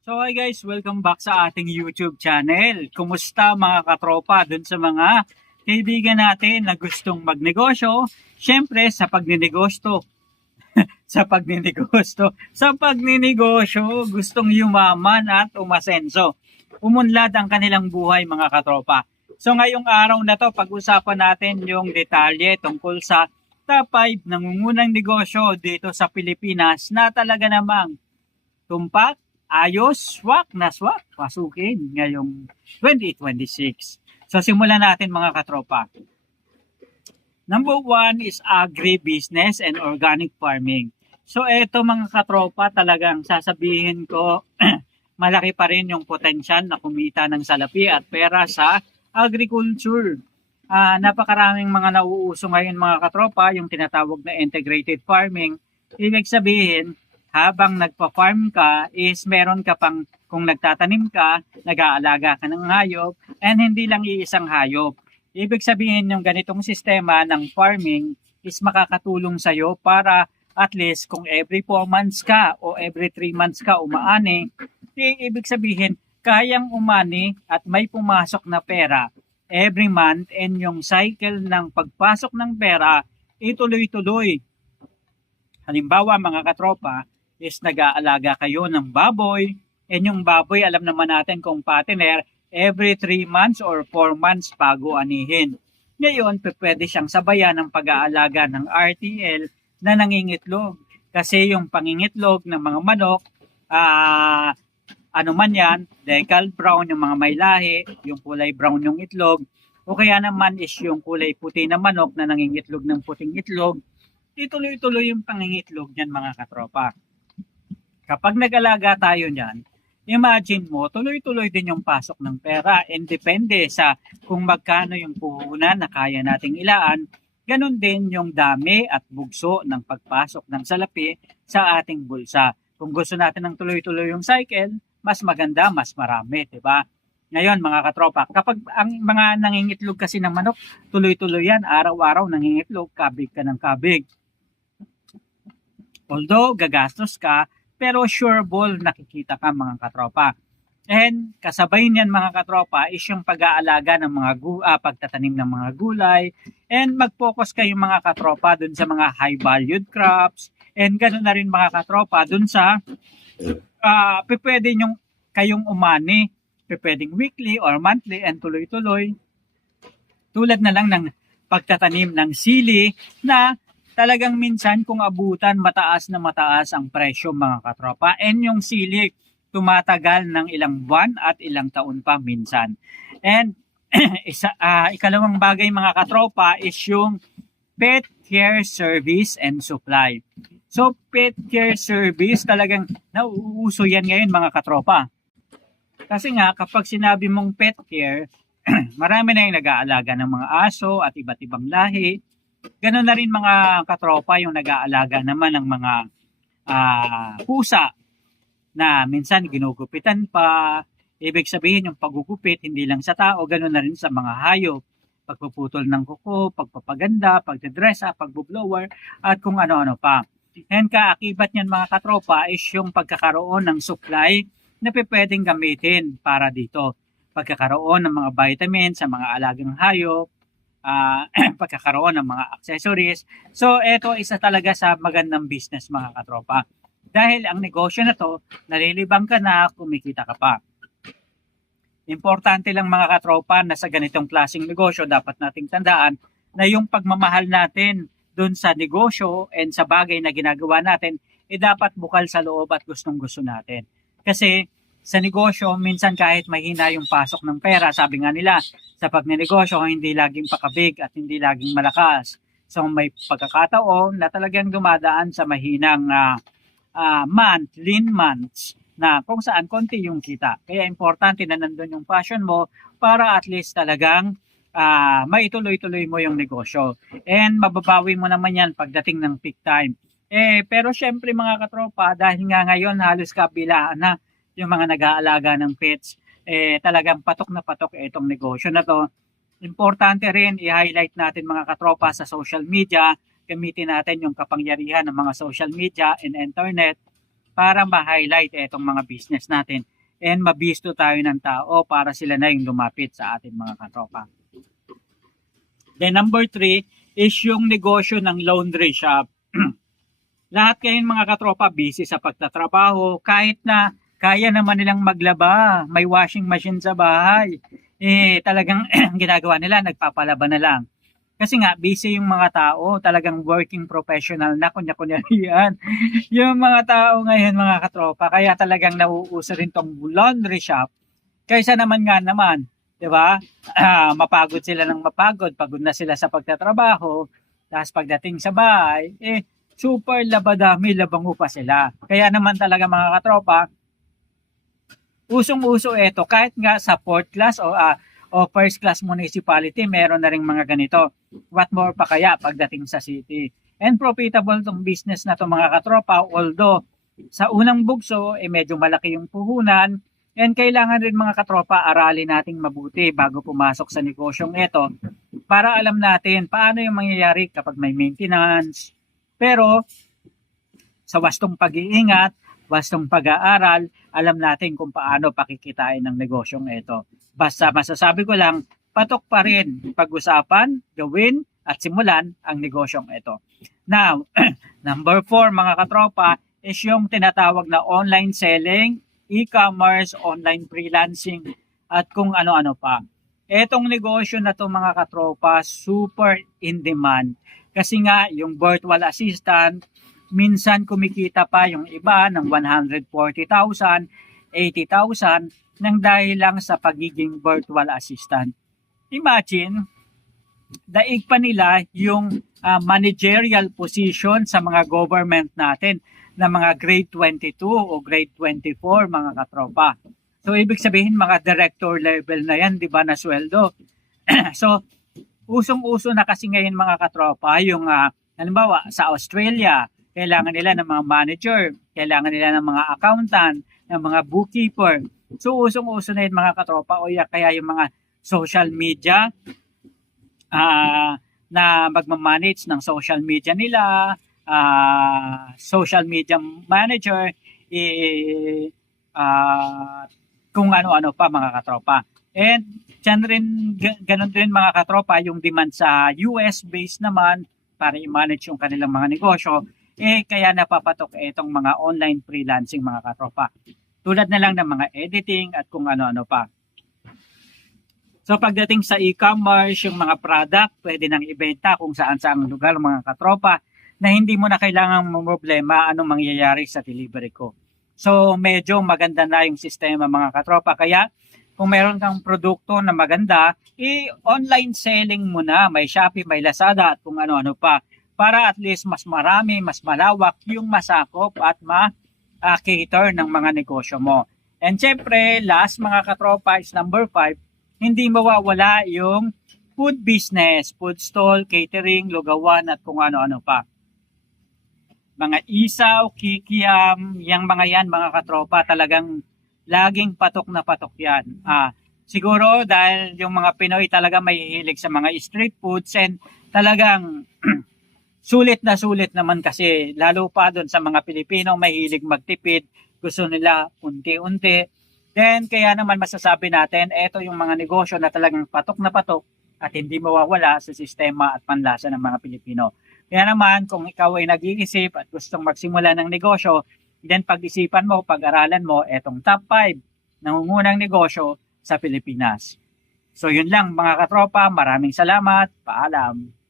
So hi guys, welcome back sa ating YouTube channel. Kumusta mga katropa dun sa mga kaibigan natin na gustong magnegosyo? Siyempre sa pagninegosyo, sa pagninegosyo, gustong yumaman at umasenso. Umunlad ang kanilang buhay mga katropa. So ngayong araw na to, pag-usapan natin yung detalye tungkol sa top 5 nangungunang negosyo dito sa Pilipinas na talaga namang tumpak, ayos, swak na swak, pasukin ngayong 2026. So simulan natin mga katropa. Number 1 is agribusiness and organic farming. So eto mga katropa, talagang sasabihin ko malaki pa rin yung potensyal na kumita ng salapi at pera sa agriculture. Napakaraming mga nauuso ngayon mga katropa, yung tinatawag na integrated farming. Ibig sabihin, habang nagpa-farm ka is meron ka pang, kung nagtatanim ka, nag-aalaga ka ng hayop, and hindi lang iisang hayop. Ibig sabihin yung ganitong sistema ng farming is makakatulong sa'yo para at least kung every 4 months ka o every 3 months ka umaani, ibig sabihin kayang umani at may pumasok na pera every month, and yung cycle ng pagpasok ng pera ituloy-tuloy. Halimbawa mga katropa, is nag-aalaga kayo ng baboy, and yung baboy alam naman natin kung partner, every 3 months or 4 months bago anihin. Ngayon, pwede siyang sabayan ng pag-aalaga ng RTL na nangingitlog. Kasi yung pangingitlog ng mga manok, ano man yan, decal brown yung mga may lahi, yung kulay brown yung itlog, o kaya naman is yung kulay puti na manok na nangingitlog ng puting itlog, ituloy-tuloy yung pangingitlog niyan mga katropa. Kapag nag-alaga tayo niyan, imagine mo, tuloy-tuloy din yung pasok ng pera, and depende sa kung magkano yung puhunan na kaya nating ilaan, ganun din yung dami at bugso ng pagpasok ng salapi sa ating bulsa. Kung gusto natin ng tuloy-tuloy yung cycle, mas maganda, mas marami, di ba? Ngayon mga katropa, kapag ang mga nangingitlog kasi ng manok, tuloy-tuloy yan, araw-araw nangingitlog, kabig ka ng kabig. Although gagastos ka, pero sure ball nakikita ka mga katropa. And kasabay niyan mga katropa is yung pag-aalaga ng mga pagtatanim ng mga gulay, and mag-focus kayo mga katropa dun sa mga high valued crops, and ganoon na rin mga katropa dun sa pwede nyong kayong umani, pwedeng weekly or monthly and tuloy-tuloy. Tulad na lang ng pagtatanim ng sili na talagang minsan kung abutan mataas na mataas ang presyo mga katropa, and yung sili tumatagal ng ilang buwan at ilang taon pa minsan. And ikalawang bagay mga katropa is yung pet care service and supply. So pet care service talagang nauuso yan ngayon mga katropa. Kasi nga kapag sinabi mong pet care, marami na yung nag-aalaga ng mga aso at iba't ibang lahi. Ganoon na rin mga katropa yung nag-aalaga naman ng mga pusa na minsan ginugupitan pa. Ibig sabihin yung paggugupit hindi lang sa tao, ganoon na rin sa mga hayop. Pagpuputol ng kuko, pagpapaganda, pagdedress up, pagbublower, at kung ano-ano pa. And kaakibat niyan mga katropa is yung pagkakaroon ng supply na pwedeng gamitin para dito. Pagkakaroon ng mga vitamins sa mga alagang hayop, pagkakaroon ng mga accessories. So, ito isa talaga sa magandang business mga katropa. Dahil ang negosyo na to, nalilibang ka na, kumikita ka pa. Importante lang mga katropa na sa ganitong klaseng negosyo, dapat nating tandaan na yung pagmamahal natin dun sa negosyo and sa bagay na ginagawa natin, dapat bukal sa loob at gustong-gusto natin. Kasi sa negosyo, minsan kahit mahina yung pasok ng pera, sabi nga nila, sa pagnenegosyo, hindi laging pakabig at hindi laging malakas. So may pagkakataon na talagang dumadaan sa mahinang lean months, na kung saan konti yung kita. Kaya importante na nandun yung passion mo para at least talagang maituloy-tuloy mo yung negosyo. And mababawi mo naman yan pagdating ng peak time. Pero syempre mga katropa, dahil nga ngayon halos kabilaan na yung mga nag-aalaga ng pets, talagang patok na patok itong negosyo na to. Importante rin i-highlight natin mga katropa sa social media, gamitin natin yung kapangyarihan ng mga social media and internet para ma-highlight itong mga business natin and mabisto tayo ng tao para sila na yung lumapit sa ating mga katropa. Then number 3 is yung negosyo ng laundry shop. Lahat kayong mga katropa busy sa pagtatrabaho, kahit na kaya naman nilang maglaba, may washing machine sa bahay, talagang ginagawa nila, nagpapalaba na lang. Kasi nga, busy yung mga tao, talagang working professional na, kunya-kunyarian. Yung mga tao ngayon, mga katropa, kaya talagang nauuso rin tong laundry shop. Kaysa naman, di ba? Mapagod sila ng mapagod, pagod na sila sa pagtatrabaho, tapos pagdating sa bahay, super labadami, labango pa sila. Kaya naman talaga mga katropa, usong-uso ito, kahit nga sa 4th class o first class municipality, meron na rin mga ganito. What more pa kaya pagdating sa city? And profitable tong business na to mga katropa, although sa unang bugso, medyo malaki yung puhunan, and kailangan rin mga katropa, aralin nating mabuti bago pumasok sa negosyong ito para alam natin paano yung mangyayari kapag may maintenance. Pero sa wastong pag-iingat, wastong pag-aaral, alam natin kung paano pakikitain ng negosyong ito. Basta masasabi ko lang, patok pa rin pag-usapan, gawin, at simulan ang negosyong ito. Now, number 4 mga katropa is yung tinatawag na online selling, e-commerce, online freelancing, at kung ano-ano pa. Etong negosyo na to mga katropa, super in demand. Kasi nga, yung virtual assistant, minsan kumikita pa yung iba ng 140,000, 80,000 nang dahil lang sa pagiging virtual assistant. Imagine, daig pa nila yung managerial position sa mga government natin na mga grade 22 o grade 24 mga katropa. So, ibig sabihin mga director level na yan, di ba, na sweldo. So, usong-uso na kasi ngayon mga katropa, yung halimbawa sa Australia, kailangan nila ng mga manager, kailangan nila ng mga accountant, ng mga bookkeeper. So, usong-uso na yun mga katropa, o kaya yung mga social media, na magmamanage ng social media nila, social media manager, kung ano-ano pa mga katropa. And dyan rin, ganun din mga katropa, yung demand sa US based naman para i-manage yung kanilang mga negosyo, kaya napapatok itong mga online freelancing mga katropa. Tulad na lang ng mga editing at kung ano-ano pa. So pagdating sa e-commerce, yung mga product, pwede nang ibenta kung saan-saang lugar mga katropa na hindi mo na kailangang problema anong mangyayari sa delivery ko. So medyo maganda na yung sistema mga katropa. Kaya kung meron kang produkto na maganda, online selling mo na. May Shopee, may Lazada at kung ano-ano pa. Para at least mas marami, mas malawak yung masakop at ma-cater ng mga negosyo mo. And syempre, last mga katropa is number 5, hindi mawawala yung food business, food stall, catering, lugawan at kung ano-ano pa. Mga isaw, kikiam, yung mga yan mga katropa talagang laging patok na patok yan. Siguro dahil yung mga Pinoy talaga may hilig sa mga street foods and talagang sulit naman kasi lalo pa doon sa mga Pilipino mahilig magtipid, gusto nila unti-unti. Then kaya naman masasabi natin, ito yung mga negosyo na talagang patok na patok at hindi mawawala sa sistema at panlasa ng mga Pilipino. Kaya naman kung ikaw ay nag-iisip at gustong magsimula ng negosyo, then pag-isipan mo, pag-aralan mo etong top 5 nangungunang negosyo sa Pilipinas. So yun lang mga katropa, maraming salamat, paalam.